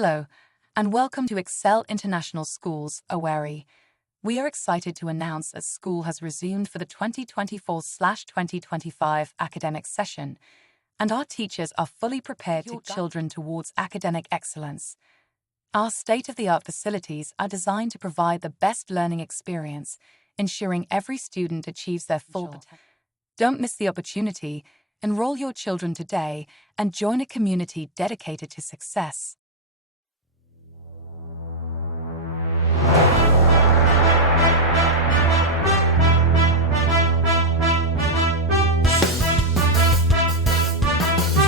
Hello, and welcome to Excel International Schools, Owerri. We are excited to announce that school has resumed for the 2024/2025 academic session, and our teachers are fully prepared to guide children towards academic excellence. Our state-of-the-art facilities are designed to provide the best learning experience, ensuring every student achieves their full potential. Don't miss the opportunity. Enroll your children today and join a community dedicated to success.